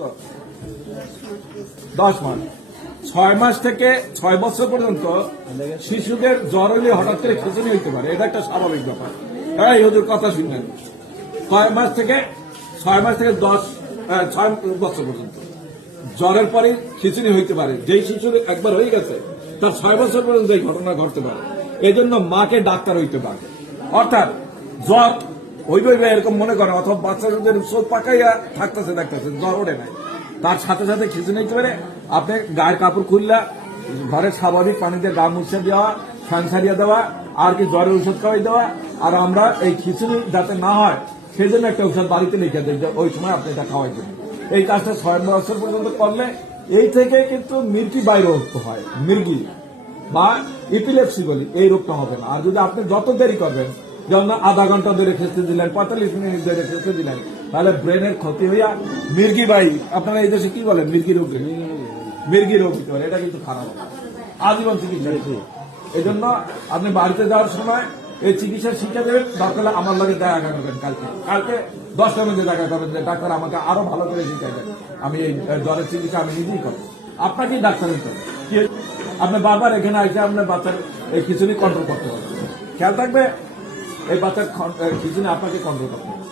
পর্যন্ত 10 মাস 6 মাস থেকে 6 বছর পর্যন্ত শিশুদের জ্বর হলে হঠাৎ করে খিঁচুনি হইতে পারে, এটা একটা স্বাভাবিক ব্যাপার। এই ওদের কথা শুনলেন। 6 মাস থেকে 6 বছর পর্যন্ত জ্বরের পরে খিঁচুনি হইতে পারে। যেই শিশুর একবার হয়ে গেছে তার 6 বছর পর্যন্ত এই ঘটনা ঘটতে পারে। এই জন্য মাকে ডাক্তার হইতে পারে। অর্থাৎ জ্বর হইবে এরকম মনে করে, অথবা বাচ্চাদের চোখ পাকাইয়া থাকতেছে দেখতেছে জ্বর ওঠে নাই, তার সাথে সাথে খিঁচুনি হইতে পারে। আপনি গায়ের কাপড় খুললা ঘরের স্বাভাবিক পানিতে গা মুছে দেওয়া, ফ্যান সারিয়ে দেওয়া, আর কি জ্বরের ওষুধ খাওয়াই দেওয়া। আর আমরা এই খিঁচুনি যাতে না হয় সেই জন্য একটা ওষুধ বাড়িতে লিখে দিই, ওই সময় আপনি এটা খাওয়াই দেবেন। এই কাজটা 6 বছর পর্যন্ত করলে এই থেকে কিন্তু মির্গি বাইরে হয়, মির্গি বা ইপিলেপসি বলি, এই রোগটা হবে না। আর যদি আপনি যত দেরি করবেন, যেমন আধা ঘন্টা ধরে খেতে দিলেন, 45 মিনিট ধরে খেতে দিলেন, তাহলে ব্রেনের ক্ষতি হইয়া মির্গি বাই, আপনারা এই দেশে কি বলেন, মির্গি রোগ হতে পারে। এটা কিন্তু খারাপ আজীবন চিকিৎসা। এই জন্য আপনি বাড়িতে যাওয়ার সময় এই চিকিৎসা শিখে দেবেন। দরকার আমার লগে দেখা করবেন, কালকে 10টার মধ্যে দেখা করবেন যে ডাক্তার আমাকে আরো ভালো করে শিখাই দেন, আমি এই জ্বরের চিকিৎসা আমি নিজেই করবো। আপনাকেই ডাক্তার নিতে হবে। আপনি বারবার এখানে আইসে আপনার বাচ্চার এই খিচুনি কন্ট্রোল করতে পারবেন। খেয়াল থাকবে, এই বাচ্চার খিচুনি আপনাকে কন্ট্রোল করতে হবে।